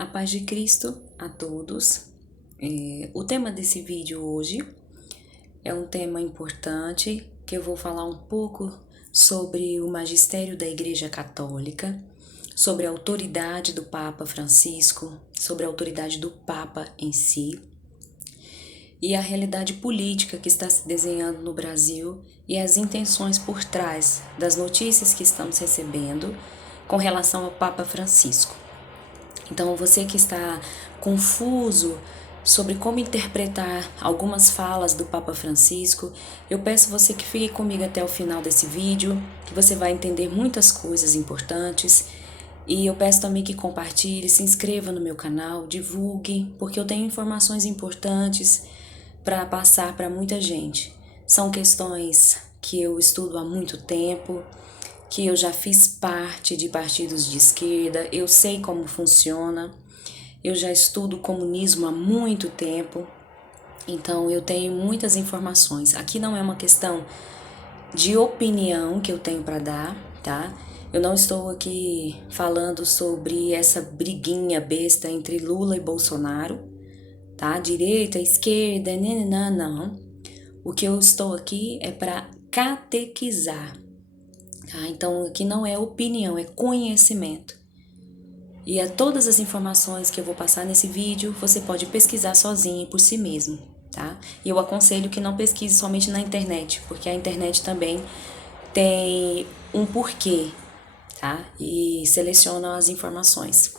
A paz de Cristo a todos. O tema desse vídeo hoje é um tema importante que eu vou falar um pouco sobre o magistério da Igreja Católica, sobre a autoridade do Papa Francisco, sobre a autoridade do Papa em si e a realidade política que está se desenhando no Brasil e as intenções por trás das notícias que estamos recebendo com relação ao Papa Francisco. Então, você que está confuso sobre como interpretar algumas falas do Papa Francisco, eu peço você que fique comigo até o final desse vídeo, que você vai entender muitas coisas importantes. E eu peço também que compartilhe, se inscreva no meu canal, divulgue, porque eu tenho informações importantes para passar para muita gente. São questões que eu estudo há muito tempo, que eu já fiz parte de partidos de esquerda, eu sei como funciona, eu já estudo comunismo há muito tempo, então eu tenho muitas informações. Aqui não é uma questão de opinião que eu tenho para dar, tá? Eu não estou aqui falando sobre essa briguinha besta entre Lula e Bolsonaro, tá? Direita, esquerda, não. O que eu estou aqui é para catequizar. Tá? Então, aqui não é opinião, é conhecimento. E todas as informações que eu vou passar nesse vídeo, você pode pesquisar sozinho por si mesmo, tá? E eu aconselho que não pesquise somente na internet, porque a internet também tem um porquê, tá? E seleciona as informações.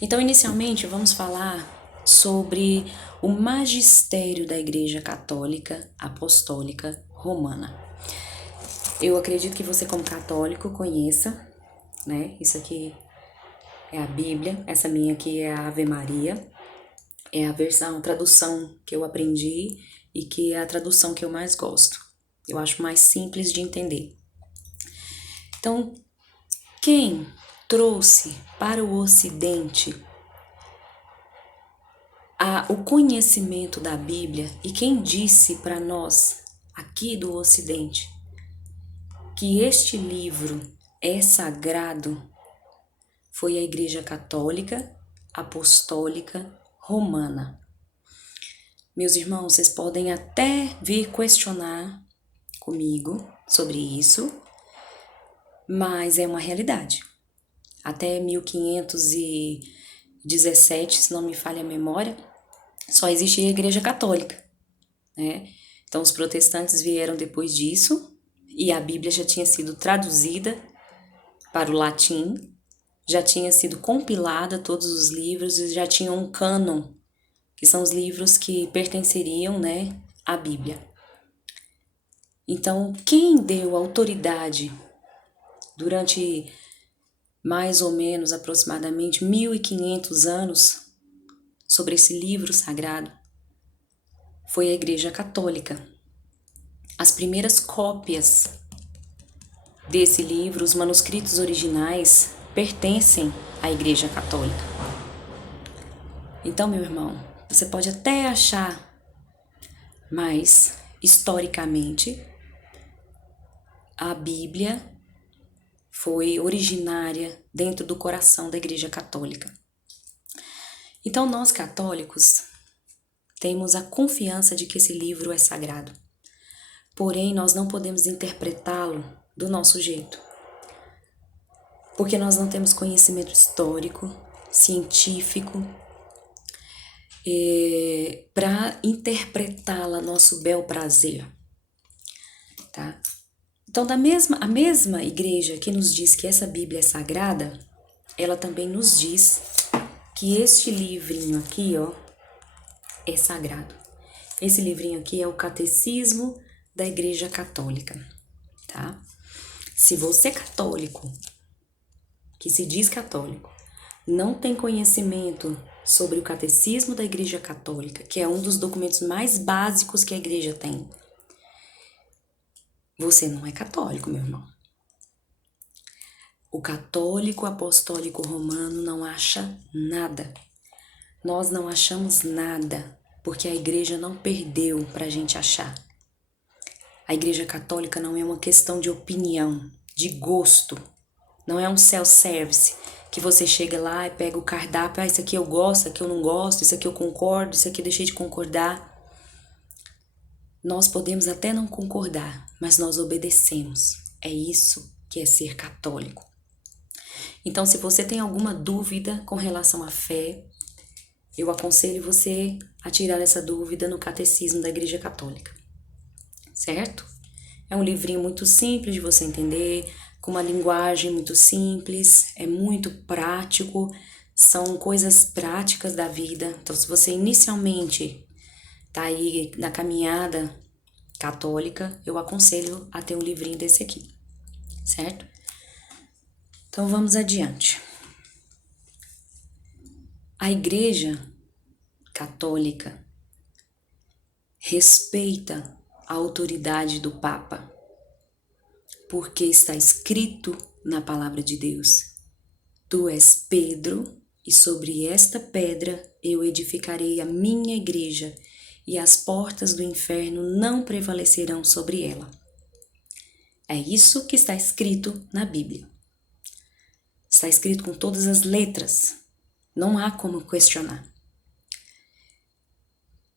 Então, inicialmente, vamos falar sobre o magistério da Igreja Católica Apostólica Romana. Eu acredito que você, como católico, conheça, né? Isso aqui é a Bíblia, essa minha aqui é a Ave Maria, é a tradução que eu aprendi e que é a tradução que eu mais gosto. Eu acho mais simples de entender. Então, quem trouxe para o Ocidente o conhecimento da Bíblia e quem disse para nós, aqui do Ocidente, que este livro é sagrado, foi a Igreja Católica Apostólica Romana. Meus irmãos, vocês podem até vir questionar comigo sobre isso, mas é uma realidade. Até 1517, se não me falha a memória, só existia a Igreja Católica, né? Então, os protestantes vieram depois disso e a Bíblia já tinha sido traduzida para o latim, já tinha sido compilada todos os livros e já tinha um cânon, que são os livros que pertenceriam, né, à Bíblia. Então, quem deu autoridade durante mais ou menos aproximadamente 1500 anos sobre esse livro sagrado foi a Igreja Católica. As primeiras cópias desse livro, os manuscritos originais, pertencem à Igreja Católica. Então, meu irmão, você pode até achar, mas historicamente a Bíblia foi originária dentro do coração da Igreja Católica. Então, nós católicos temos a confiança de que esse livro é sagrado. Porém, nós não podemos interpretá-lo do nosso jeito, porque nós não temos conhecimento histórico, científico, para interpretá-la a nosso bel prazer, tá? Então, a mesma igreja que nos diz que essa Bíblia é sagrada, ela também nos diz que este livrinho aqui, ó, é sagrado. Esse livrinho aqui é o Catecismo da Igreja Católica, tá? Se você católico, que se diz católico, não tem conhecimento sobre o Catecismo da Igreja Católica, que é um dos documentos mais básicos que a igreja tem, você não é católico, meu irmão. O católico apostólico romano não acha nada. Nós não achamos nada, porque a igreja não perdeu para a gente achar. A Igreja Católica não é uma questão de opinião, de gosto. Não é um self-service que você chega lá e pega o cardápio, isso aqui eu gosto, isso aqui eu não gosto, isso aqui eu concordo, isso aqui eu deixei de concordar. Nós podemos até não concordar, mas nós obedecemos. É isso que é ser católico. Então, se você tem alguma dúvida com relação à fé, eu aconselho você a tirar essa dúvida no Catecismo da Igreja Católica, certo? É um livrinho muito simples de você entender, com uma linguagem muito simples, é muito prático, são coisas práticas da vida. Então, se você inicialmente tá aí na caminhada católica, eu aconselho a ter um livrinho desse aqui, certo? Então, vamos adiante. A Igreja Católica respeita a autoridade do Papa, porque está escrito na palavra de Deus: Tu és Pedro, e sobre esta pedra eu edificarei a minha igreja, e as portas do inferno não prevalecerão sobre ela. É isso que está escrito na Bíblia. Está escrito com todas as letras. Não há como questionar.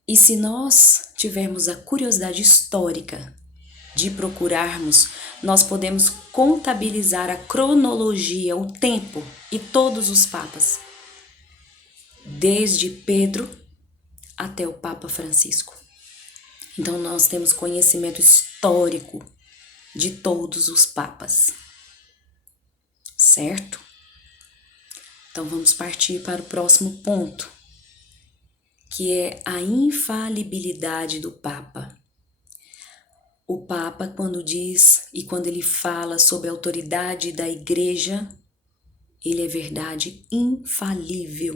E se nós tivermos a curiosidade histórica de procurarmos, nós podemos contabilizar a cronologia, o tempo e todos os papas, desde Pedro até o Papa Francisco. Então nós temos conhecimento histórico de todos os papas, certo? Então vamos partir para o próximo ponto, que é a infalibilidade do Papa. O Papa, quando diz e quando ele fala sobre a autoridade da Igreja, ele é verdade infalível.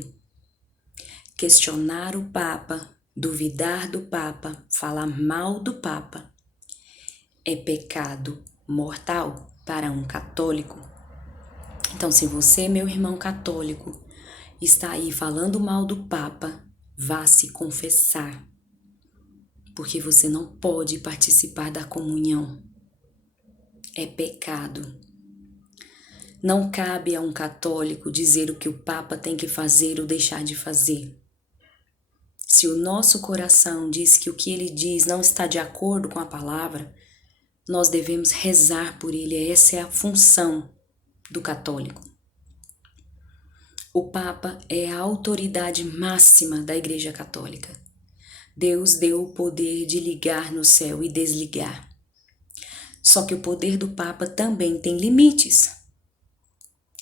Questionar o Papa, duvidar do Papa, falar mal do Papa, é pecado mortal para um católico. Então, se você, meu irmão católico, está aí falando mal do Papa, vá se confessar, porque você não pode participar da comunhão. É pecado. Não cabe a um católico dizer o que o Papa tem que fazer ou deixar de fazer. Se o nosso coração diz que o que ele diz não está de acordo com a palavra, nós devemos rezar por ele. Essa é a função do católico. O Papa é a autoridade máxima da Igreja Católica. Deus deu o poder de ligar no céu e desligar. Só que o poder do Papa também tem limites.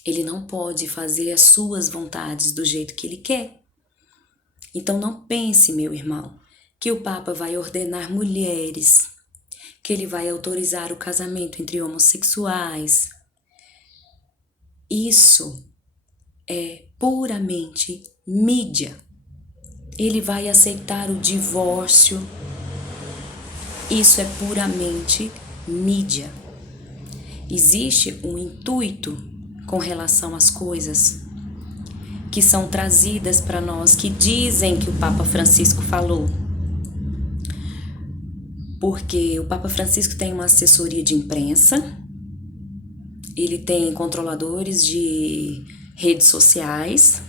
Ele não pode fazer as suas vontades do jeito que ele quer. Então não pense, meu irmão, que o Papa vai ordenar mulheres, que ele vai autorizar o casamento entre homossexuais. Isso é puramente mídia. Ele vai aceitar o divórcio. Isso é puramente mídia. Existe um intuito com relação às coisas que são trazidas para nós, que dizem que o Papa Francisco falou. Porque o Papa Francisco tem uma assessoria de imprensa, ele tem controladores de redes sociais.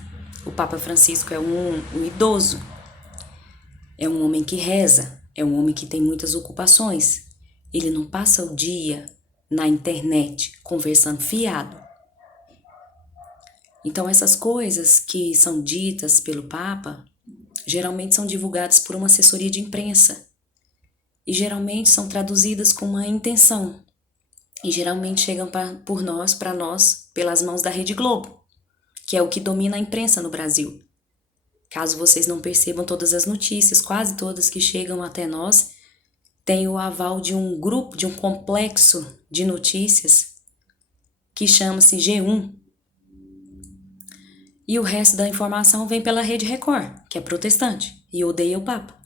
O Papa Francisco é um idoso, é um homem que reza, é um homem que tem muitas ocupações. Ele não passa o dia na internet conversando fiado. Então essas coisas que são ditas pelo Papa, geralmente são divulgadas por uma assessoria de imprensa. E geralmente são traduzidas com uma intenção. E geralmente chegam para nós, pelas mãos da Rede Globo, que é o que domina a imprensa no Brasil. Caso vocês não percebam, todas as notícias, quase todas que chegam até nós, têm o aval de um grupo, de um complexo de notícias que chama-se G1. E o resto da informação vem pela Rede Record, que é protestante e odeia o Papa.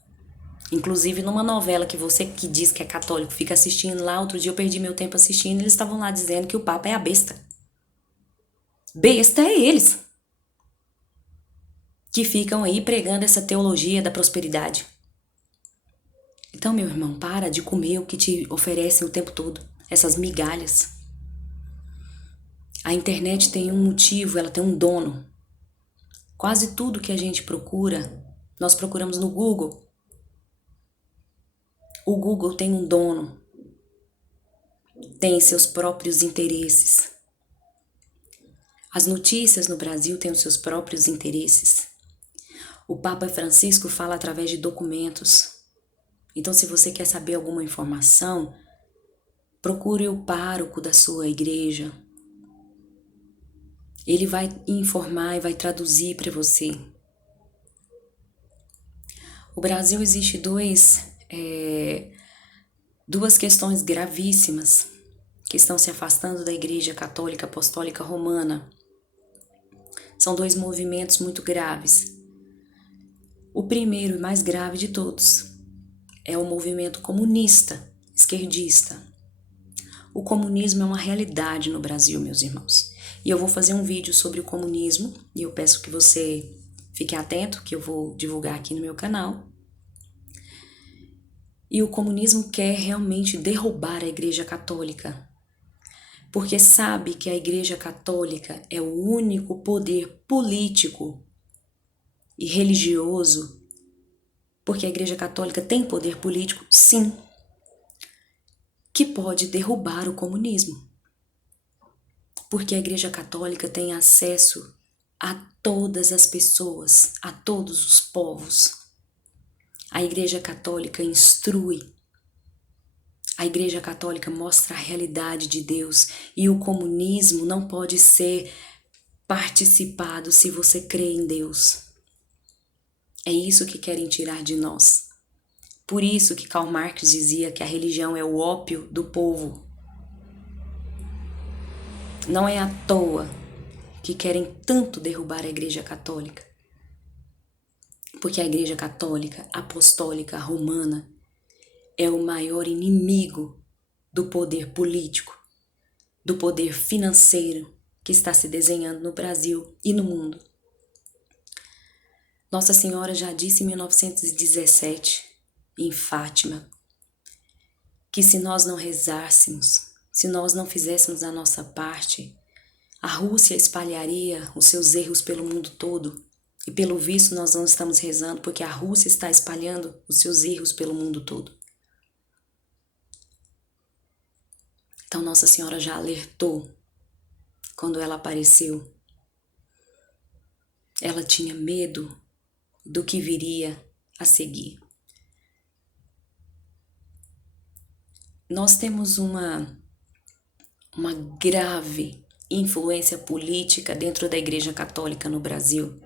Inclusive numa novela que você que diz que é católico fica assistindo lá, outro dia eu perdi meu tempo assistindo, eles estavam lá dizendo que o Papa é a besta. Besta é eles, que ficam aí pregando essa teologia da prosperidade. Então, meu irmão, para de comer o que te oferecem o tempo todo, essas migalhas. A internet tem um motivo, ela tem um dono. Quase tudo que a gente procura, nós procuramos no Google. O Google tem um dono, tem seus próprios interesses. As notícias no Brasil têm os seus próprios interesses. O Papa Francisco fala através de documentos. Então, se você quer saber alguma informação, procure o pároco da sua igreja. Ele vai informar e vai traduzir para você. O Brasil existe duas questões gravíssimas que estão se afastando da Igreja Católica Apostólica Romana. São dois movimentos muito graves. O primeiro e mais grave de todos é o movimento comunista, esquerdista. O comunismo é uma realidade no Brasil, meus irmãos. E eu vou fazer um vídeo sobre o comunismo e eu peço que você fique atento, que eu vou divulgar aqui no meu canal. E o comunismo quer realmente derrubar a Igreja Católica, porque sabe que a Igreja Católica é o único poder político e religioso, porque a Igreja Católica tem poder político, sim, que pode derrubar o comunismo. Porque a Igreja Católica tem acesso a todas as pessoas, a todos os povos. A Igreja Católica instrui. A Igreja Católica mostra a realidade de Deus e o comunismo não pode ser participado se você crê em Deus. É isso que querem tirar de nós. Por isso que Karl Marx dizia que a religião é o ópio do povo. Não é à toa que querem tanto derrubar a Igreja Católica. Porque a Igreja Católica Apostólica Romana é o maior inimigo do poder político, do poder financeiro que está se desenhando no Brasil e no mundo. Nossa Senhora já disse em 1917, em Fátima, que se nós não rezássemos, se nós não fizéssemos a nossa parte, a Rússia espalharia os seus erros pelo mundo todo. E pelo visto nós não estamos rezando porque a Rússia está espalhando os seus erros pelo mundo todo. Então Nossa Senhora já alertou quando ela apareceu. Ela tinha medo do que viria a seguir. Nós temos uma grave influência política dentro da Igreja Católica no Brasil.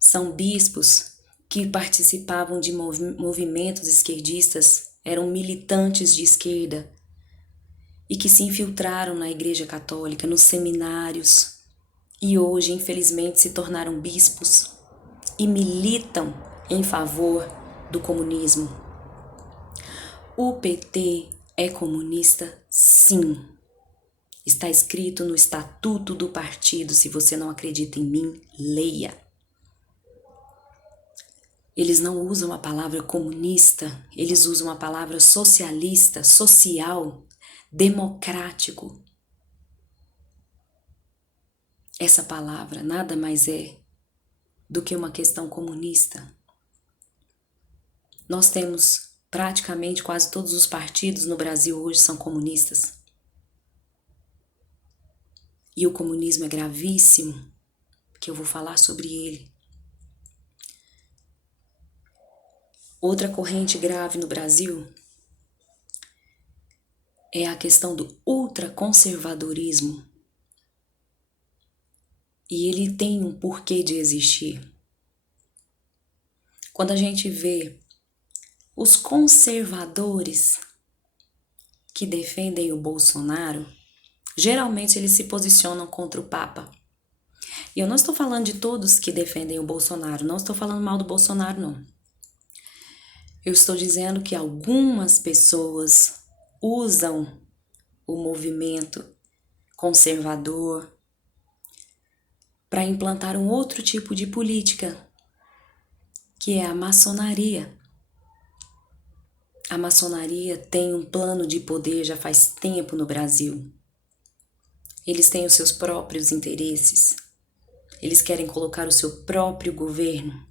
São bispos que participavam de movimentos esquerdistas, eram militantes de esquerda e que se infiltraram na Igreja Católica, nos seminários e hoje, infelizmente, se tornaram bispos e militam em favor do comunismo. O PT é comunista, sim. Está escrito no estatuto do partido. Se você não acredita em mim, leia. Eles não usam a palavra comunista, eles usam a palavra socialista, social, democrático. Essa palavra nada mais é do que uma questão comunista. Nós temos praticamente quase todos os partidos no Brasil hoje são comunistas. E o comunismo é gravíssimo, que eu vou falar sobre ele. Outra corrente grave no Brasil é a questão do ultraconservadorismo. E ele tem um porquê de existir. Quando a gente vê os conservadores que defendem o Bolsonaro, geralmente eles se posicionam contra o Papa. E eu não estou falando de todos que defendem o Bolsonaro, não estou falando mal do Bolsonaro, não. Eu estou dizendo que algumas pessoas usam o movimento conservador para implantar um outro tipo de política, que é a maçonaria. A maçonaria tem um plano de poder já faz tempo no Brasil. Eles têm os seus próprios interesses. Eles querem colocar o seu próprio governo.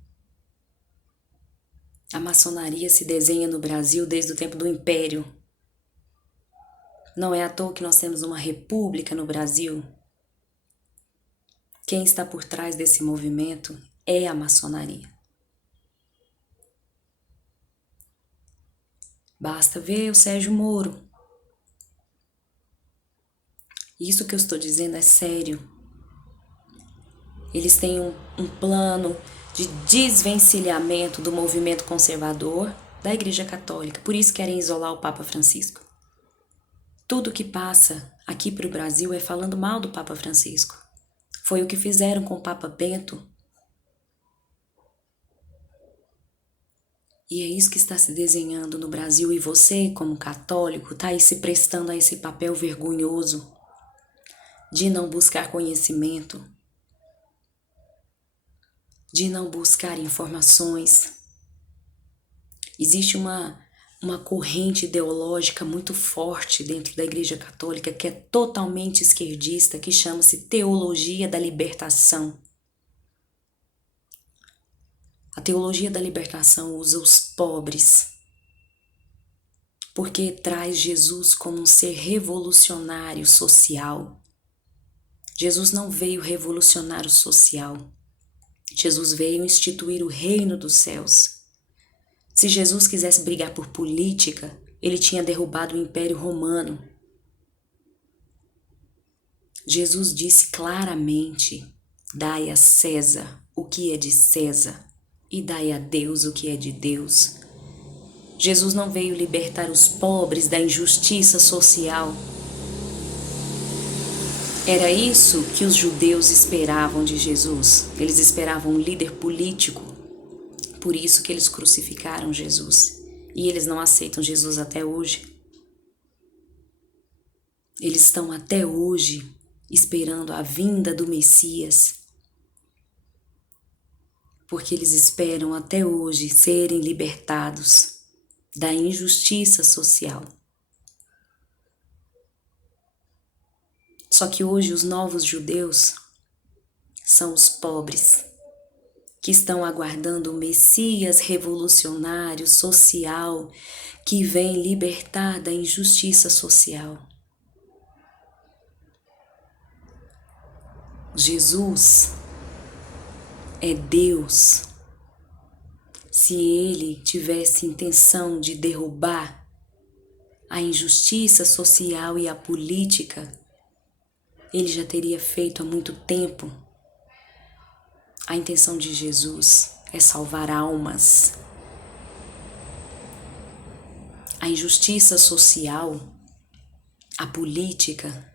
A maçonaria se desenha no Brasil desde o tempo do Império. Não é à toa que nós temos uma república no Brasil. Quem está por trás desse movimento é a maçonaria. Basta ver o Sérgio Moro. Isso que eu estou dizendo é sério. Eles têm um plano de desvencilhamento do movimento conservador da Igreja Católica. Por isso querem isolar o Papa Francisco. Tudo que passa aqui para o Brasil é falando mal do Papa Francisco. Foi o que fizeram com o Papa Bento. E é isso que está se desenhando no Brasil. E você, como católico, está aí se prestando a esse papel vergonhoso de não buscar conhecimento, de não buscar informações. Existe uma corrente ideológica muito forte dentro da Igreja Católica que é totalmente esquerdista, que chama-se Teologia da Libertação. A Teologia da Libertação usa os pobres, porque traz Jesus como um ser revolucionário social. Jesus não veio revolucionar o social. Jesus veio instituir o reino dos céus. Se Jesus quisesse brigar por política, ele tinha derrubado o Império Romano. Jesus disse claramente: dai a César o que é de César e dai a Deus o que é de Deus. Jesus não veio libertar os pobres da injustiça social. Era isso que os judeus esperavam de Jesus. Eles esperavam um líder político. Por isso que eles crucificaram Jesus. E eles não aceitam Jesus até hoje. Eles estão até hoje esperando a vinda do Messias. Porque eles esperam até hoje serem libertados da injustiça social. Só que hoje os novos judeus são os pobres, que estão aguardando o Messias revolucionário, social, que vem libertar da injustiça social. Jesus é Deus. Se ele tivesse intenção de derrubar a injustiça social e a política, ele já teria feito há muito tempo. A intenção de Jesus é salvar almas. A injustiça social, a política,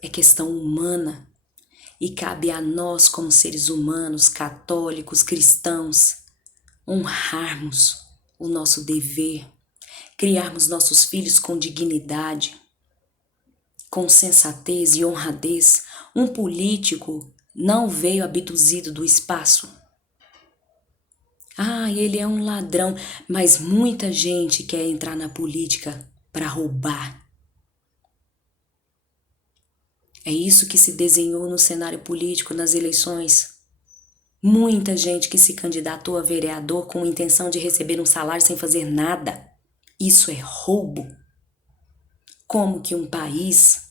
é questão humana e cabe a nós, como seres humanos, católicos, cristãos, honrarmos o nosso dever, criarmos nossos filhos com dignidade, com sensatez e honradez. Um político não veio abduzido do espaço. Ele é um ladrão, mas muita gente quer entrar na política para roubar. É isso que se desenhou no cenário político nas eleições. Muita gente que se candidatou a vereador com a intenção de receber um salário sem fazer nada. Isso é roubo. Como que um país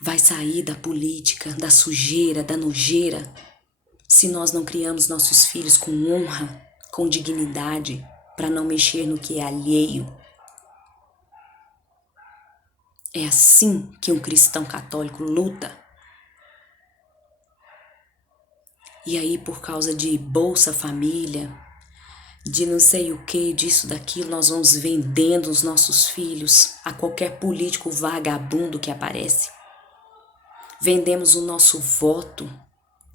vai sair da política, da sujeira, da nojeira, se nós não criamos nossos filhos com honra, com dignidade, para não mexer no que é alheio? É assim que um cristão católico luta. E aí, por causa de Bolsa Família, de não sei o que, disso, daquilo, nós vamos vendendo os nossos filhos a qualquer político vagabundo que aparece. Vendemos o nosso voto.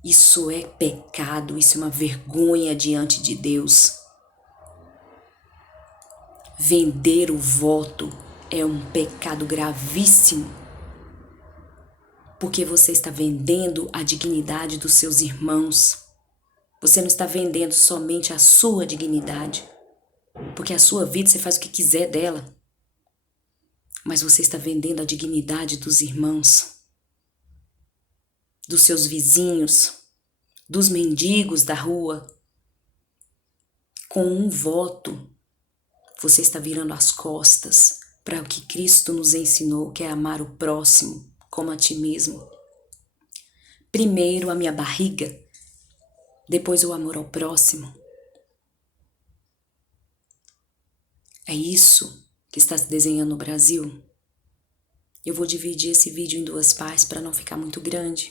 Isso é pecado, isso é uma vergonha diante de Deus. Vender o voto é um pecado gravíssimo, porque você está vendendo a dignidade dos seus irmãos. Você não está vendendo somente a sua dignidade, porque a sua vida você faz o que quiser dela, mas você está vendendo a dignidade dos irmãos. dos seus vizinhos, dos mendigos da rua. Com um voto, você está virando as costas para o que Cristo nos ensinou, que é amar o próximo como a ti mesmo. Primeiro a minha barriga, depois o amor ao próximo. É isso que está se desenhando no Brasil? Eu vou dividir esse vídeo em duas partes para não ficar muito grande.